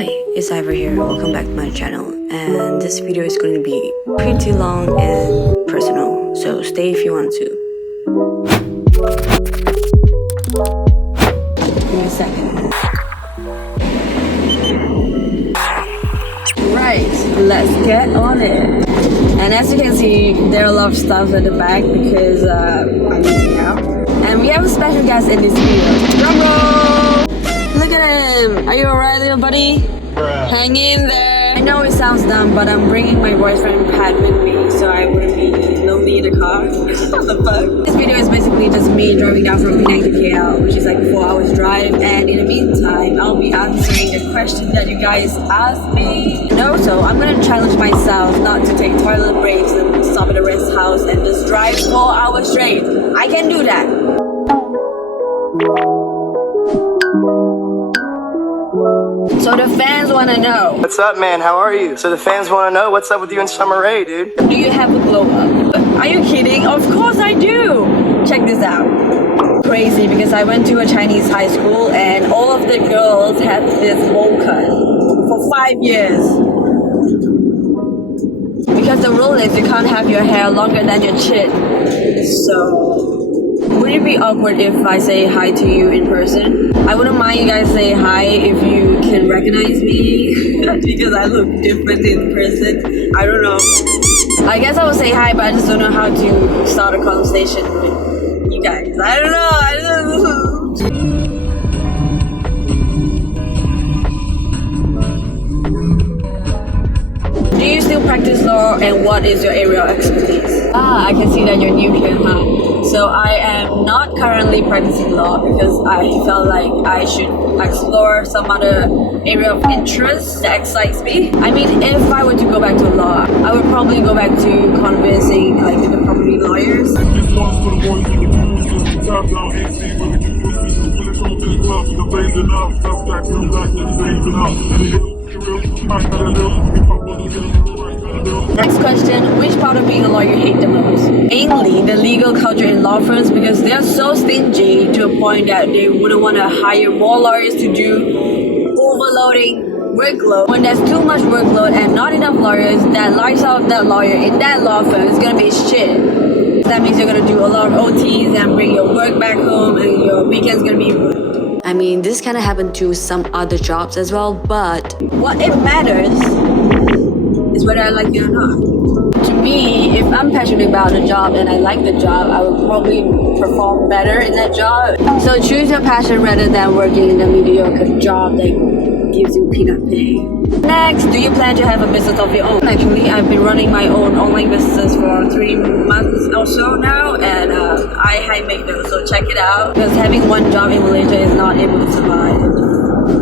Hi, it's Ivor here. Welcome back to my channel, and this video is going to be pretty long and personal, so stay if you want to. Give me a second. Right, let's get on it. And as you can see, there are a lot of stuff at the back because I'm eating out. And we have a special guest in this video. Drum roll! Look at him! Are you alright, little buddy? Hang in there! I know it sounds dumb, but I'm bringing my boyfriend Pat with me so I wouldn't be lonely in the car. What the fuck? This video is basically just me driving down from Penang to KL, which is like a 4 hours drive. And in the meantime, I'll be answering the questions that you guys asked me. And also, I'm gonna challenge myself not to take toilet breaks and stop at a rest house and just drive 4 hours straight. I can do that. So the fans want to know. What's up, man? How are you? So the fans want to know what's up with you and Summer Rae, dude. Do you have a glow up? Are you kidding? Of course I do. Check this out. Crazy, because I went to a Chinese high school and all of the girls had this bowl cut for 5 years. Because the rule is you can't have your hair longer than your chin. So would it be awkward if I say hi to you in person? I wouldn't mind you guys say hi if you can recognize me because I look different in person. I don't know. I guess I would say hi, but I just don't know how to start a conversation with you guys. I don't know. Do you still practice law, and what is your area of expertise? I can see that you're new here, huh? So I am not currently practicing law because I felt like I should explore some other area of interest that excites me. I mean, if I were to go back to law, I would probably go back to convincing like the property lawyers. Next question, which part of being a lawyer you hate the most? Mainly the legal culture in law firms because they're so stingy to a point that they wouldn't want to hire more lawyers to do overloading workload. When there's too much workload and not enough lawyers, that lifestyle of that lawyer in that law firm is going to be shit. That means you're going to do a lot of OTs and bring your work back home and your weekend's going to be ruined. I mean, this kind of happened to some other jobs as well, but what it matters is whether I like it or not. To me, if I'm passionate about a job and I like the job, I would probably perform better in that job. So choose your passion rather than working in a mediocre job that gives you peanut pay. Next, do you plan to have a business of your own? Actually, I've been running my own online business for 3 months or so now, and I highly make those, so check it out. Because having one job in Malaysia is not able to survive.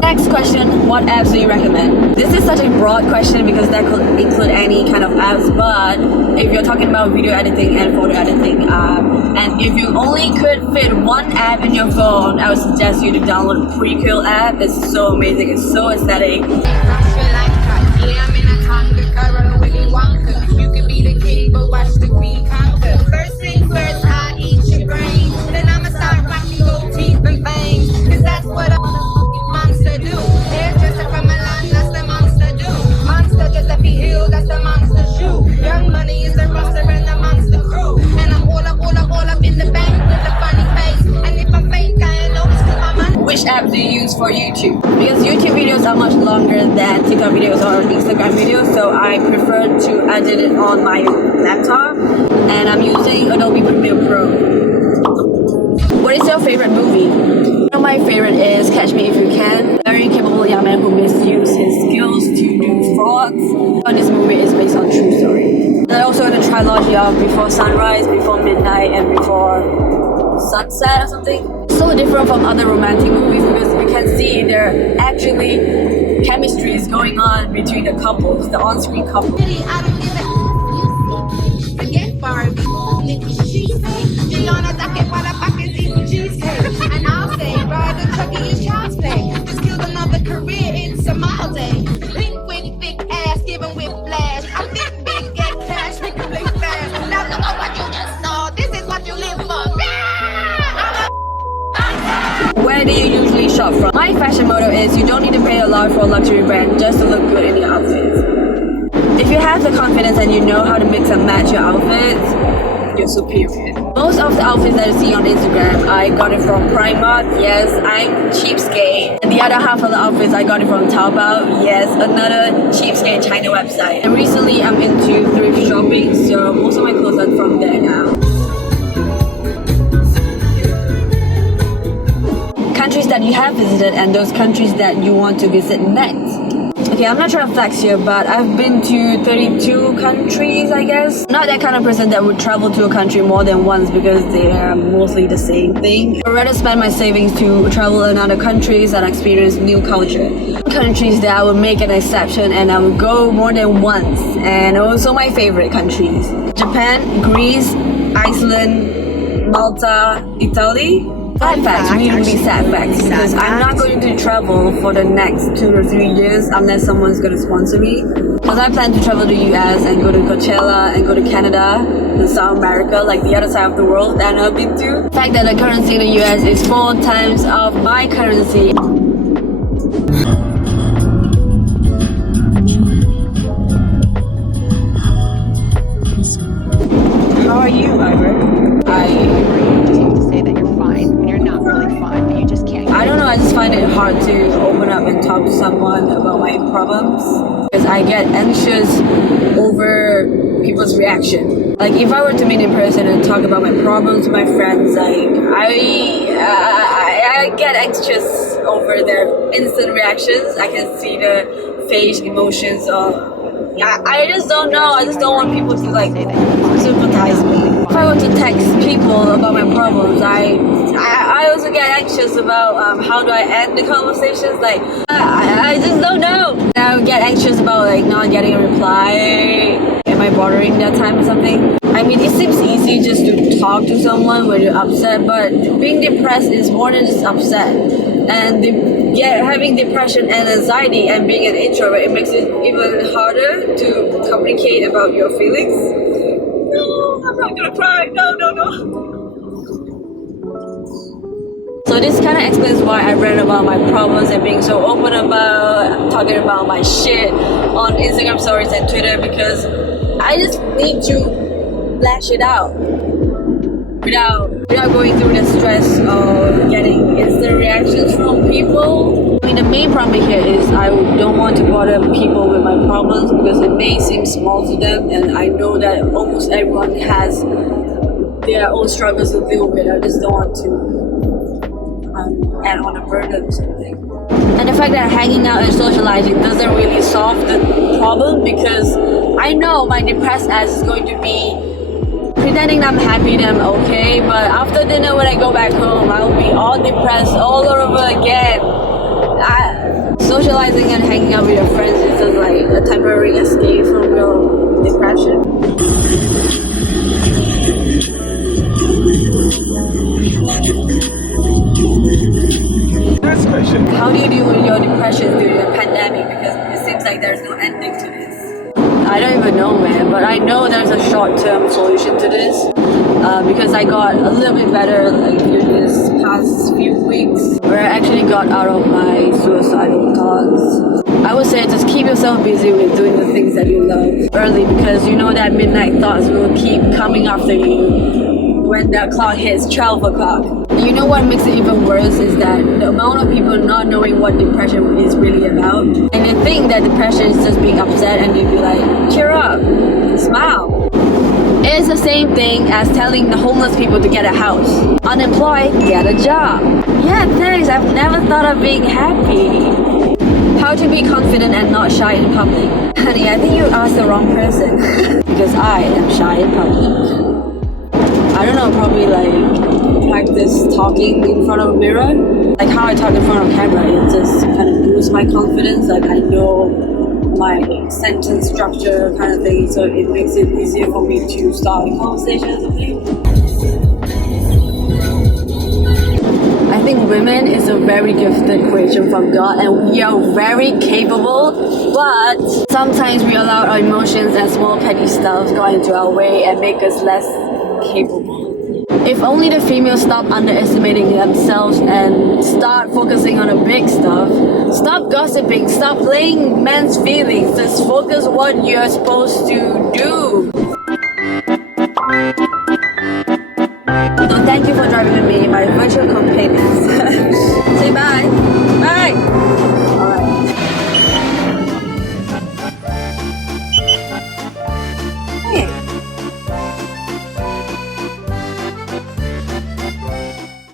Next question, what apps do you recommend? This is such a broad question because that could include any kind of apps, but if you're talking about video editing and photo editing, and if you only could fit one app in your phone, I would suggest you to download Cuco app. It's so amazing, it's so aesthetic. You could be the king, but watch the queen conquer. First thing first, I eat your brain. Then I'ma start rocking gold teeth and fangs. Cause that's what a monster do. Hairdresser from Milan, that's the monster do. Monster Giuseppe Hill, that's the monster shoe. Young Money is the roster and the monster crew. And I'm all up in the bank with a funny face. And if I'm fake, I ain't notice cause my money. Which app do you use for YouTube? Because YouTube videos are much longer than TikTok videos or Instagram videos, so I prefer to edit it on my laptop, and I'm using Adobe Premiere Pro. What is your favorite movie? One of my favorite is Catch Me If You Can. Very capable young man who misused his skills to do frauds. This movie is based on true story. And also in the trilogy of Before Sunrise, Before Midnight, and Before Sunset or something. So different from other romantic movies because we can see there actually chemistry is going on between the couples, the on-screen couple. I don't give a forget Barbie. Nikki, she say, Gianna, I can buy the pockets, eat cheesecake. And I'll say, ride the truck in your child's play. Just killed another career, it's a mile day. Pink with thick ass, giving whiplash. I'm big, get cash, make a big fast. Now look at what you just saw, this is what you live for. Where do you usually shop from. My fashion motto is you don't need to pay a lot for a luxury brand just to look good in your outfits. If you have the confidence and you know how to mix and match your outfits, you're superior. Most of the outfits that you see on Instagram, I got it from Primark. Yes, I'm cheapskate. And the other half of the outfits, I got it from Taobao. Yes, another cheapskate China website. And recently, I'm into thrift shopping, so most of my clothes are from there now. Countries that you have visited and those countries that you want to visit next. Okay, I'm not trying to flex here, but I've been to 32 countries, I guess. Not that kind of person that would travel to a country more than once because they are mostly the same thing. I'd rather spend my savings to travel in other countries and experience new culture. Countries that I would make an exception and I would go more than once. And also my favorite countries. Japan, Greece, Iceland, Malta, Italy. Sad facts, really sad facts, because I'm not going to travel for the next 2 or 3 years unless someone's going to sponsor me. Because I plan to travel to the US and go to Coachella and go to Canada and South America, like the other side of the world that I've never been to. The fact that the currency in the US is 4 times of my currency. How are you, Ivor? I don't know, I just find it hard to open up and talk to someone about my problems because I get anxious over people's reaction. Like if I were to meet in person and talk about my problems with my friends, like I get anxious over their instant reactions. I can see the face emotions of I just don't know. I just don't want people to like sympathize me. If I were to text people about my problems, I also get anxious about how do I end the conversations. Like I just don't know. I would get anxious about like not getting a reply. Am I bothering that time or something? I mean, it seems easy just to talk to someone when you're upset, but being depressed is more than just upset. And having depression and anxiety and being an introvert, it makes it even harder to communicate about your feelings. No, I'm not gonna cry. No. So this kind of explains why I read about my problems and being so open about talking about my shit on Instagram stories and Twitter, because I just need to lash it out without going through the stress of getting instant reactions from people. I mean, the main problem here is I don't want to bother people with my problems because it may seem small to them, and I know that almost everyone has their own struggles to deal with. I just don't want to add on a burden or something. And the fact that hanging out and socializing doesn't really solve the problem, because I know my depressed ass is going to be pretending I'm happy that I'm okay, but after dinner when I go back home, I'll be all depressed all over again. Socializing and hanging out with your friends is just like a temporary escape from your depression. Next question. How do you deal with your depression during the pandemic? Because it seems like there's no ending to this. I don't even know, man, but I know there's a short-term solution to this because I got a little bit better like during this past few weeks, where I actually got out of my suicidal thoughts. I would say just keep yourself busy with doing the things that you love early, because you know that midnight thoughts will keep coming after you when the clock hits 12 o'clock. You know what makes it even worse is that the amount of people not knowing what depression is really about, and they think that depression is just being upset, and they'd be like, cheer up, smile. It's the same thing as telling the homeless people to get a house. Unemployed, get a job. Yeah, thanks, I've never thought of being happy. How to be confident and not shy in public. Honey, I think you asked the wrong person because I am shy in public. I don't know, probably like practice talking in front of a mirror. Like how I talk in front of camera, it just kind of boosts my confidence. Like I know my sentence structure kind of thing, so it makes it easier for me to start a conversation or something. I think women is a very gifted creation from God, and we are very capable, but sometimes we allow our emotions and small petty stuff go into our way and make us less capable. If only the females stop underestimating themselves and start focusing on the big stuff. Stop gossiping, stop playing men's feelings, just focus what you're supposed to do. So thank you for driving with me, my virtual companions. Say bye.